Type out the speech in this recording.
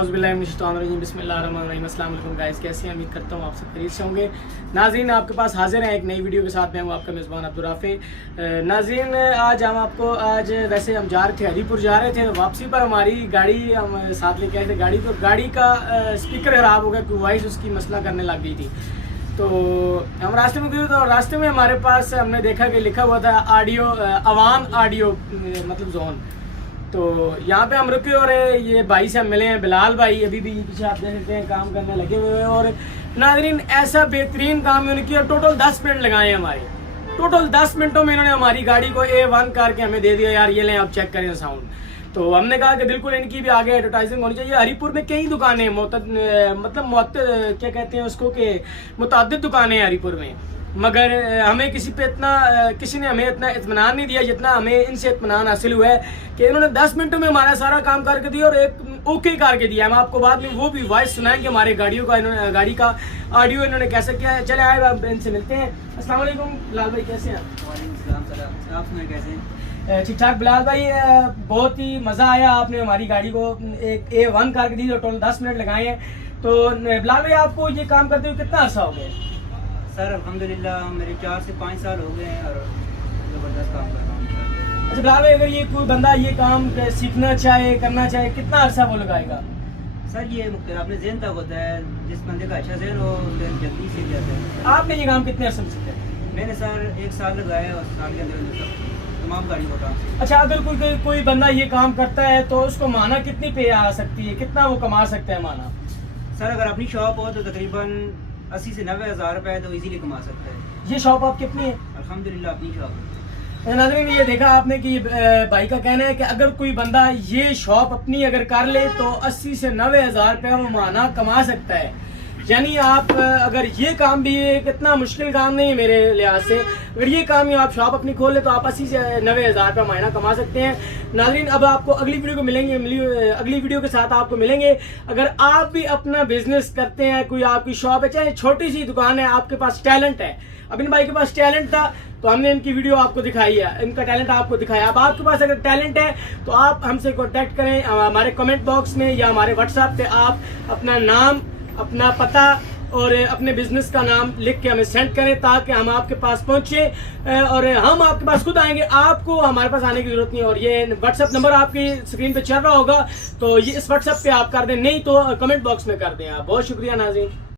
औज़ुबिल्लाहिमिनश्शैतानिर्रजीम बिस्मिल्लाहिर्रहमानिर्रहीम। अस्सलाम वालेकुम गाइस, कैसे हैं? उम्मीद करता हूँ आप सब खैरियत से होंगे। नाज़रीन, आपके पास हाजिर हैं एक नई वीडियो के साथ। मैं हूँ आपका मेज़बान अब्दुर्राफ़ी। नाज़रीन, आज वैसे हम जा रहे थे, हरीपुर जा रहे थे। वापसी पर हमारी गाड़ी हम साथ लेके आए थे गाड़ी, तो गाड़ी का स्पीकर ख़राब हो गया, कोई वॉइस उसकी मसला करने लग गई थी। तो हम रास्ते में गए तो रास्ते में हमारे पास हमने देखा कि लिखा हुआ था ऑडियो अवान ऑडियो मतलब जोन। तो यहाँ पे हम रुके और ये भाई से हम मिले हैं, बिलाल भाई। अभी भी पीछे आप देख सकते हैं काम करने लगे हुए हैं। और नाज़रीन, ऐसा बेहतरीन काम इन्होंने किया। टोटल 10 मिनट लगाए हैं हमारे। टोटल 10 मिनटों में इन्होंने हमारी गाड़ी को A1 करके हमें दे दिया। यार ये लें, आप चेक करें साउंड। तो हमने कहा कि बिल्कुल इनकी भी आगे एडवर्टाइजिंग होनी चाहिए। हरीपुर में कई दुकानें क्या कहते हैं उसको, कि मुतअद्दिद दुकानें हैं हरीपुर में, मगर हमें किसी ने हमें इतना इत्मीनान नहीं दिया जितना हमें इनसे इत्मीनान हासिल हुआ है कि इन्होंने 10 मिनटों में हमारा सारा काम करके दिया और एक ओके करके दिया। हम आपको बाद में वो भी वॉइस सुनाएंगे हमारे गाड़ी का ऑडियो इन्होंने कैसे किया है। चले आए, अब इनसे मिलते हैं। अस्सलाम वालेकुम बिलाल भाई, कैसे हैं? आप सुनाए कैसे हैं? ठीक ठाक बिलाल भाई, बहुत ही मज़ा आया। आपने हमारी गाड़ी को एक A1 करके दी, टोटल 10 मिनट लगाए हैं। तो बिलाल भाई, आपको ये काम करते हुए कितना अर्सा हो गया? सर अल्हम्दुलिल्लाह मेरे 4 से 5 साल हो गए हैं और ज़बरदस्त काम कर रहा हूँ। अच्छा बिलाल भाई, अगर ये कोई बंदा ये काम सीखना चाहे, करना चाहे, कितना अर्सा वो लगाएगा? सर ये अपने ज़हन तक होता है। जिस बंदे का अच्छा ज़हन हो जल्दी सीख जाता है। आपने ये काम कितने अर्से में सीखा है? मैंने सर 1 साल लगाया और साल के अंदर सब तमाम गाड़ी का काम। अच्छा, अगर कोई बंदा ये काम करता है तो उसको माना कितनी पे आ सकती है, कितना वो कमा सकता है माना? सर अगर अपनी शॉप हो तो तकरीबन 80 से 90 हज़ार रुपये तो इजीली कमा सकता है। ये शॉप आप कितनी है? अल्हम्दुलिल्लाह अपनी शॉप। नाज़रीन, ये देखा आपने कि भाई का कहना है कि अगर कोई बंदा ये शॉप अपनी अगर कर ले तो 80 से 90 हज़ार रुपये वो माना कमा सकता है। यानी आप अगर ये काम भी कितना मुश्किल काम नहीं है मेरे लिहाज से, अगर ये काम आप शॉप अपनी खोल ले तो आप 80 से 90 हज़ार रुपये महीना कमा सकते हैं। नाज़रीन, अब आपको अगली वीडियो के साथ आपको मिलेंगे। अगर आप भी अपना बिजनेस करते हैं, कोई आपकी शॉप है, चाहे छोटी सी दुकान है, आपके पास टैलेंट है। अब इन भाई के पास टैलेंट था तो हमने इनकी वीडियो आपको दिखाई है, इनका टैलेंट आपको दिखाया। अब आपके पास अगर टैलेंट है तो आप हमसे कांटेक्ट करें हमारे कमेंट बॉक्स में या हमारे व्हाट्सएप पे। आप अपना नाम, अपना पता और अपने बिजनेस का नाम लिख के हमें सेंड करें ताकि हम आपके पास पहुंचे और हम आपके पास खुद आएंगे। आपको हमारे पास आने की जरूरत नहीं। और ये व्हाट्सएप नंबर आपकी स्क्रीन पे चल रहा होगा, तो ये इस व्हाट्सएप पे आप कर दें, नहीं तो कमेंट बॉक्स में कर दें आप। बहुत शुक्रिया नाज़रीन।